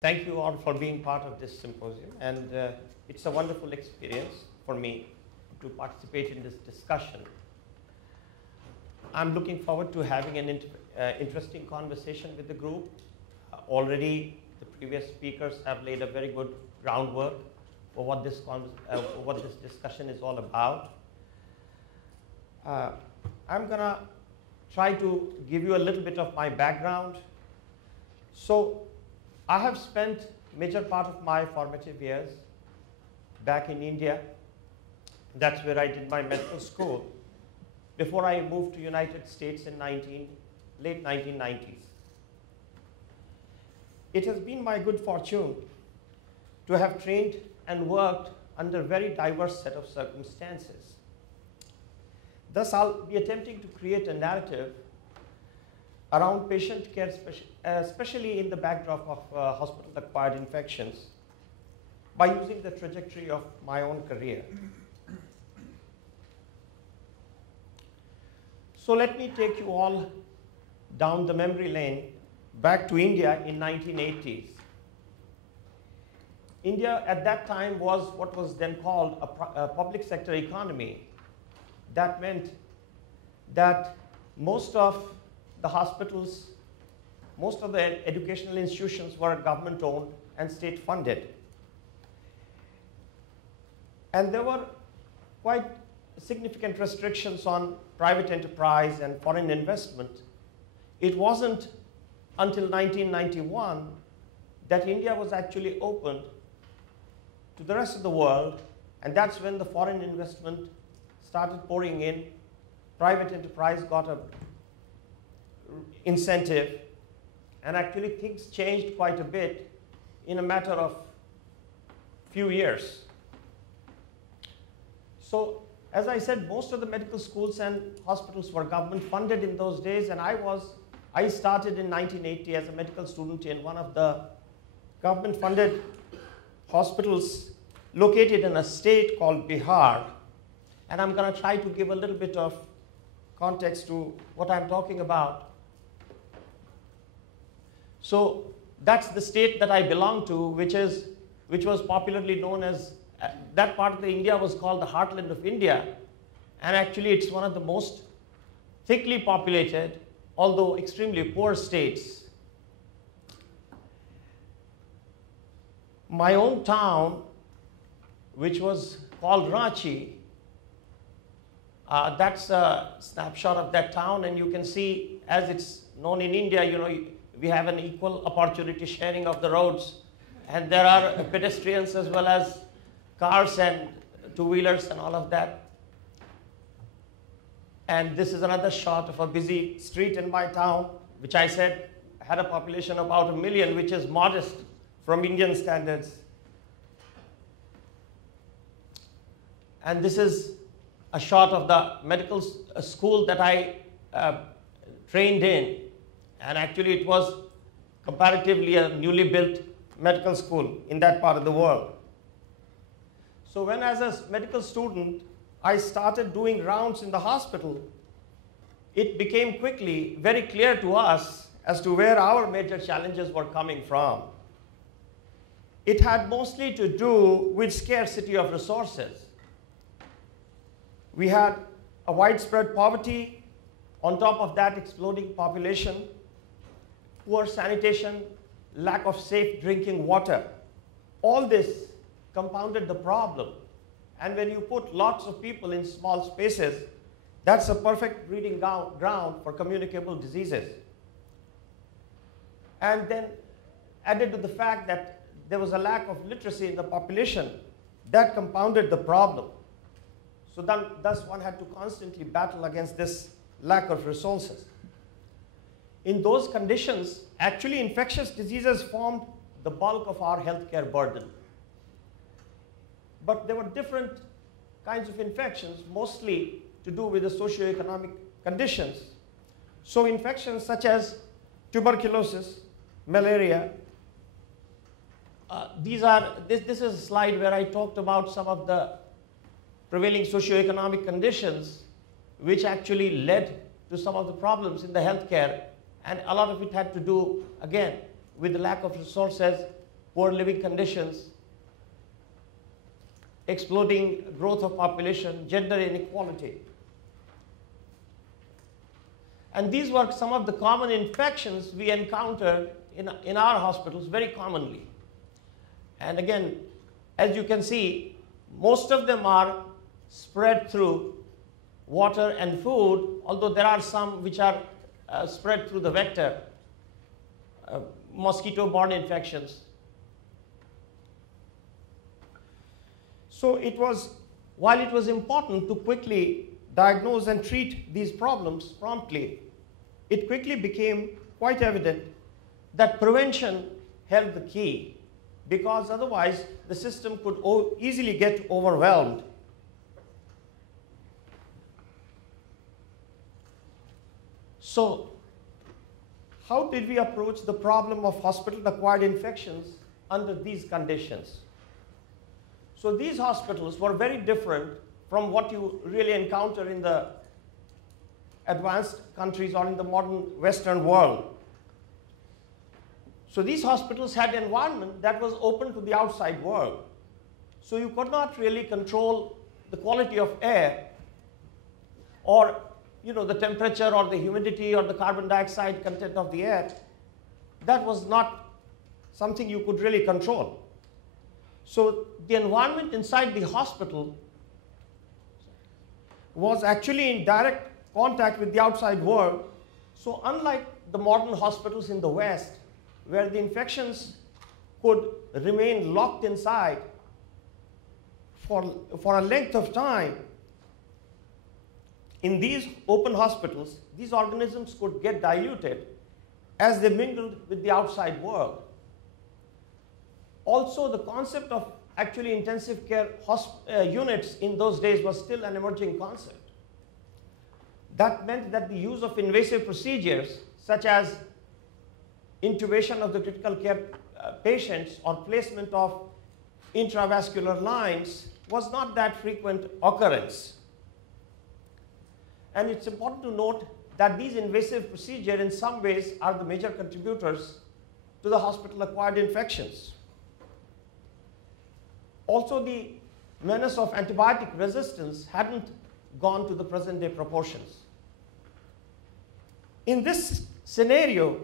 Thank you all for being part of this symposium, and it's a wonderful experience for me to participate in this discussion. I'm looking forward to having an interesting conversation with the group. Already the previous speakers have laid a very good groundwork for what this discussion is all about. I'm going to try to give you a little bit of my background. So I have spent major part of my formative years back in India. That's where I did my medical school before I moved to United States in late 1990s. It has been my good fortune to have trained and worked under a very diverse set of circumstances. Thus, I'll be attempting to create a narrative around patient care, especially in the backdrop of hospital-acquired infections, by using the trajectory of my own career. So let me take you all down the memory lane back to India in 1980s. India at that time was what was then called a public sector economy. That meant that most of the hospitals, most of the educational institutions were government-owned and state-funded. And there were quite significant restrictions on private enterprise and foreign investment. It wasn't until 1991 that India was actually opened to the rest of the world, and that's when the foreign investment started pouring in. Private enterprise got an incentive, and actually things changed quite a bit in a matter of few years. So, as I said, most of the medical schools and hospitals were government funded in those days, and I started in 1980 as a medical student in one of the government funded hospitals located in a state called Bihar. And I'm going to try to give a little bit of context to what I'm talking about. So that's the state that I belong to, which was popularly known as, that part of India was called the Heartland of India. And actually it's one of the most thickly populated, although extremely poor states. My own town, which was called Ranchi, that's a snapshot of that town, and you can see, as it's known in India, we have an equal opportunity sharing of the roads, and there are pedestrians as well as cars and two-wheelers and all of that. And this is another shot of a busy street in my town, which I said had a population of about 1 million, which is modest from Indian standards. And this is a shot of the medical school that I trained in. And actually it was comparatively a newly built medical school in that part of the world. So when as a medical student, I started doing rounds in the hospital, it became quickly very clear to us as to where our major challenges were coming from. It had mostly to do with scarcity of resources. We had a widespread poverty, on top of that exploding population, poor sanitation, lack of safe drinking water. All this compounded the problem. And when you put lots of people in small spaces, that's a perfect breeding ground for communicable diseases. And then added to the fact that there was a lack of literacy in the population, that compounded the problem. So thus one had to constantly battle against this lack of resources. In those conditions, actually infectious diseases formed the bulk of our healthcare burden. But there were different kinds of infections, mostly to do with the socioeconomic conditions. So infections such as tuberculosis, malaria, this is a slide where I talked about some of the prevailing socioeconomic conditions which actually led to some of the problems in the healthcare, and a lot of it had to do, again, with the lack of resources poor living conditions, exploding growth of population, gender inequality. And these were some of the common infections we encountered in our hospitals very commonly. And again, as you can see, most of them are spread through water and food, although there are some which are spread through the vector, mosquito-borne infections. So while it was important to quickly diagnose and treat these problems promptly, it quickly became quite evident that prevention held the key, because otherwise the system could easily get overwhelmed. So, how did we approach the problem of hospital-acquired infections under these conditions? So these hospitals were very different from what you really encounter in the advanced countries or in the modern Western world. So these hospitals had an environment that was open to the outside world. So you could not really control the quality of air or the temperature or the humidity or the carbon dioxide content of the air. That was not something you could really control. So the environment inside the hospital was actually in direct contact with the outside world. So unlike the modern hospitals in the West, where the infections could remain locked inside for a length of time, in these open hospitals, these organisms could get diluted as they mingled with the outside world. Also, the concept of actually intensive care units in those days was still an emerging concept. That meant that the use of invasive procedures, such as intubation of the critical care patients or placement of intravascular lines, was not that frequent occurrence. And it's important to note that these invasive procedures in some ways are the major contributors to the hospital-acquired infections. Also, the menace of antibiotic resistance hadn't gone to the present-day proportions. In this scenario,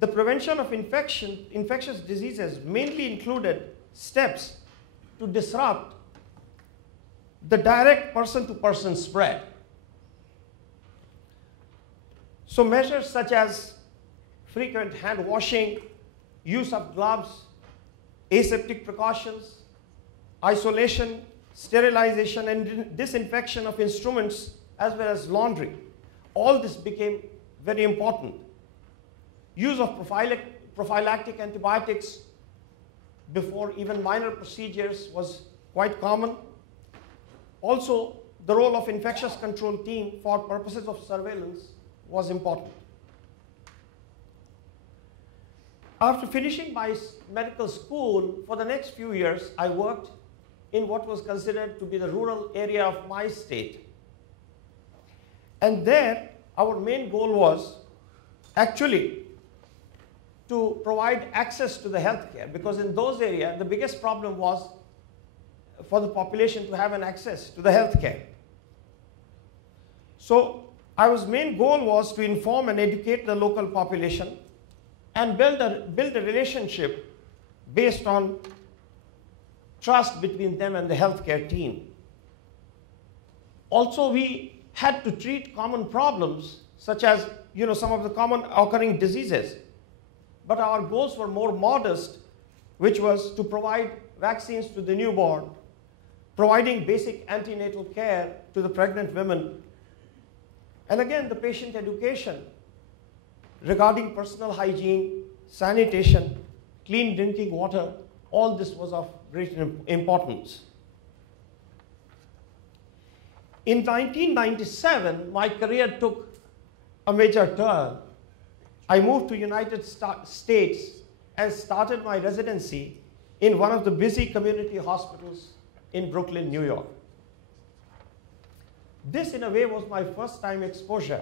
the prevention of infectious diseases mainly included steps to disrupt the direct person-to-person spread. So measures such as frequent hand washing, use of gloves, aseptic precautions, isolation, sterilization, and disinfection of instruments, as well as laundry. All this became very important. Use of prophylactic antibiotics before even minor procedures was quite common. Also, the role of infectious control team for purposes of surveillance was important. After finishing my medical school, for the next few years, I worked in what was considered to be the rural area of my state. And there, our main goal was actually to provide access to the healthcare, because in those areas, the biggest problem was for the population to have an access to the healthcare. So our main goal was to inform and educate the local population and build a relationship based on trust between them and the healthcare team. Also, we had to treat common problems such as some of the common occurring diseases. But our goals were more modest, which was to provide vaccines to the newborn, providing basic antenatal care to the pregnant women, and again, the patient education regarding personal hygiene, sanitation, clean drinking water. All this was of great importance. In 1997, my career took a major turn. I moved to United States and started my residency in one of the busy community hospitals in Brooklyn, New York. This, in a way, was my first time exposure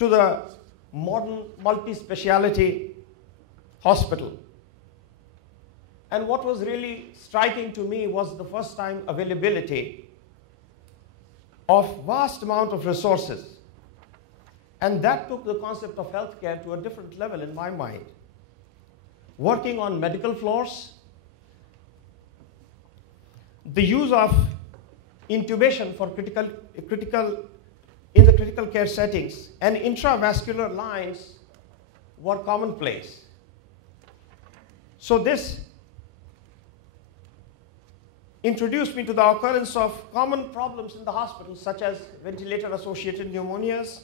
to the modern multi-speciality hospital. And what was really striking to me was the first time availability of vast amount of resources. And that took the concept of healthcare to a different level in my mind. Working on medical floors, the use of intubation for in the critical care settings and intravascular lines were commonplace. So this introduced me to the occurrence of common problems in the hospitals, such as ventilator-associated pneumonias,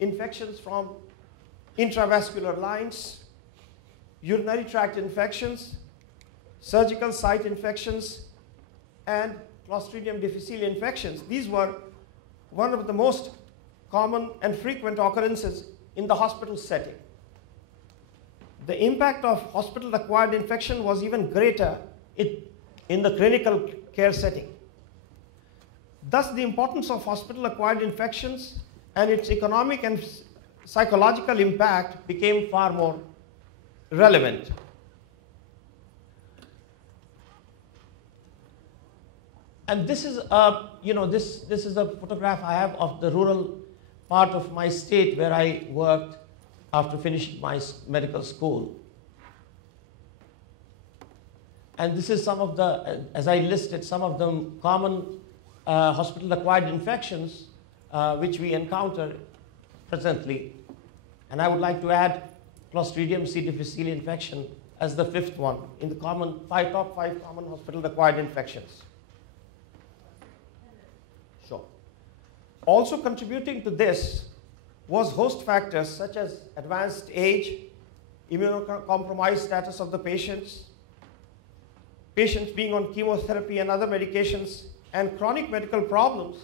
infections from intravascular lines, urinary tract infections, surgical site infections, and Clostridium difficile infections. These were one of the most common and frequent occurrences in the hospital setting. The impact of hospital-acquired infection was even greater in the clinical care setting. Thus, the importance of hospital-acquired infections and its economic and psychological impact became far more relevant. And this is a, this is a photograph I have of the rural part of my state where I worked after finishing my medical school. And this is some of the, as I listed, some of the common hospital-acquired infections which we encounter presently. And I would like to add Clostridium C. difficile infection as the fifth one in the top five common hospital-acquired infections. Sure. Also contributing to this was host factors such as advanced age, immunocompromised status of the patients, patients being on chemotherapy and other medications, and chronic medical problems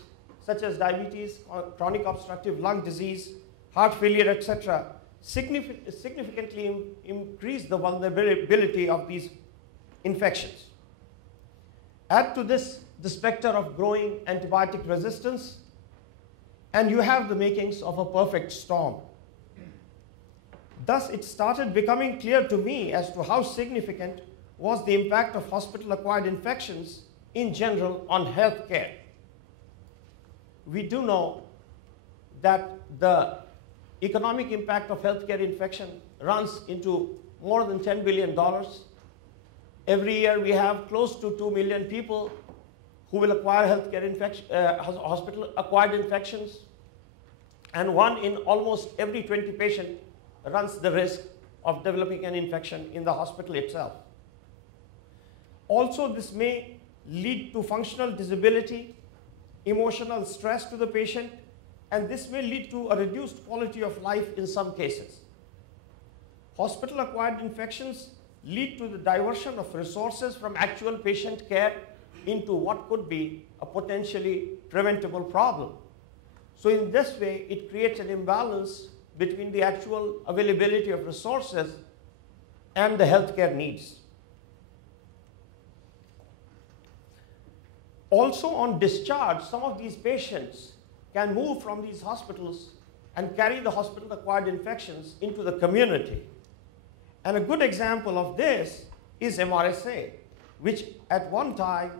such as diabetes, chronic obstructive lung disease, heart failure, etc., significantly increase the vulnerability of these infections. Add to this the specter of growing antibiotic resistance, and you have the makings of a perfect storm. Thus, it started becoming clear to me as to how significant was the impact of hospital-acquired infections in general on healthcare. We do know that the economic impact of healthcare infection runs into more than $10 billion. Every year we have close to 2 million people who will acquire hospital-acquired infections, and one in almost every 20 patients runs the risk of developing an infection in the hospital itself. Also, this may lead to functional disability, emotional stress to the patient, and this may lead to a reduced quality of life in some cases. Hospital-acquired infections lead to the diversion of resources from actual patient care into what could be a potentially preventable problem. So in this way, it creates an imbalance between the actual availability of resources and the healthcare needs. Also, on discharge, some of these patients can move from these hospitals and carry the hospital-acquired infections into the community. And a good example of this is MRSA, which at one time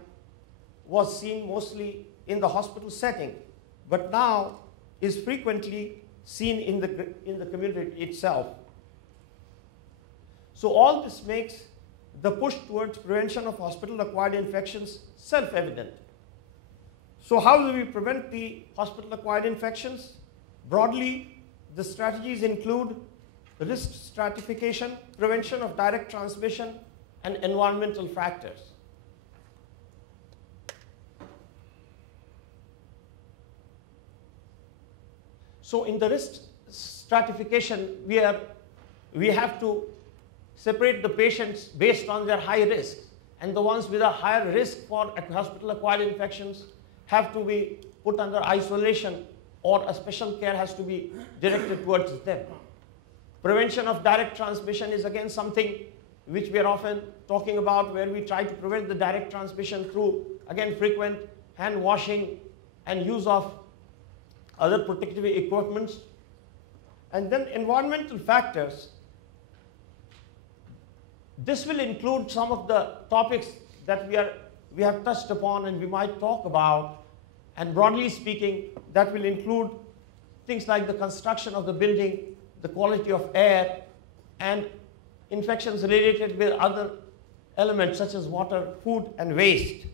was seen mostly in the hospital setting, but now is frequently seen in the community itself. So all this makes the push towards prevention of hospital-acquired infections self-evident. So how do we prevent the hospital-acquired infections? Broadly, the strategies include risk stratification, prevention of direct transmission, and environmental factors. So in the risk stratification, we have to separate the patients based on their high risk, and the ones with a higher risk for hospital-acquired infections have to be put under isolation, or a special care has to be directed towards them. Prevention of direct transmission is again something which we are often talking about, where we try to prevent the direct transmission through, again, frequent hand washing and use of other protective equipments. And then environmental factors. This will include some of the topics that we have touched upon and we might talk about. And broadly speaking, that will include things like the construction of the building, the quality of air, and infections related with other elements such as water, food, and waste.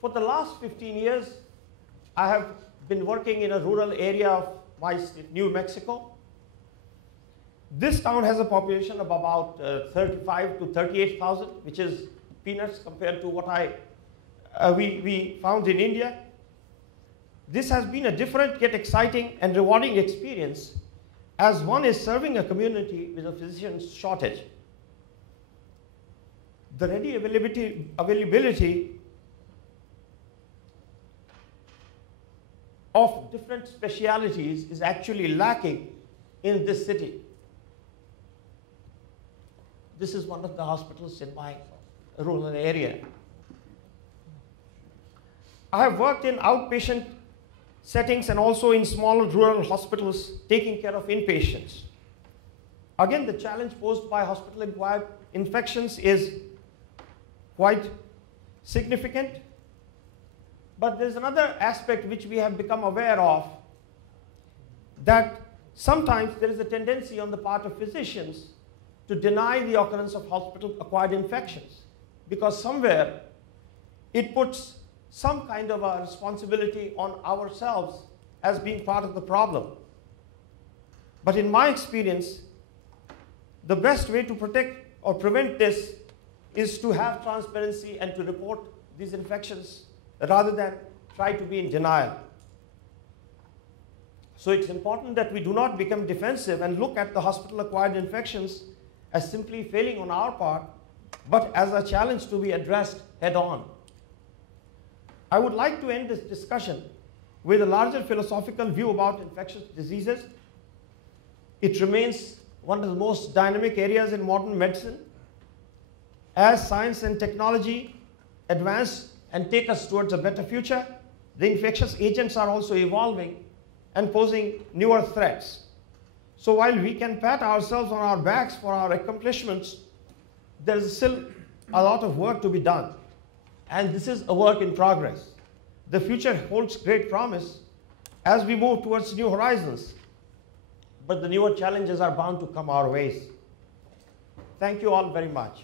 For the last 15 years, I have been working in a rural area of my state, New Mexico. This town has a population of about 35 to 38,000, which is peanuts compared to what we found in India. This has been a different yet exciting and rewarding experience, as one is serving a community with a physician's shortage. The ready availability of different specialities is actually lacking in this city. This is one of the hospitals in my rural area. I have worked in outpatient settings and also in small rural hospitals taking care of inpatients. Again, the challenge posed by hospital-acquired infections is quite significant. But there's another aspect which we have become aware of, that sometimes there is a tendency on the part of physicians to deny the occurrence of hospital-acquired infections, because somewhere it puts some kind of a responsibility on ourselves as being part of the problem. But in my experience, the best way to protect or prevent this is to have transparency and to report these infections rather than try to be in denial. So it's important that we do not become defensive and look at the hospital-acquired infections as simply failing on our part, but as a challenge to be addressed head-on. I would like to end this discussion with a larger philosophical view about infectious diseases. It remains one of the most dynamic areas in modern medicine. As science and technology advance and take us towards a better future, the infectious agents are also evolving and posing newer threats. So while we can pat ourselves on our backs for our accomplishments, there is still a lot of work to be done. And this is a work in progress. The future holds great promise as we move towards new horizons, but the newer challenges are bound to come our ways. Thank you all very much.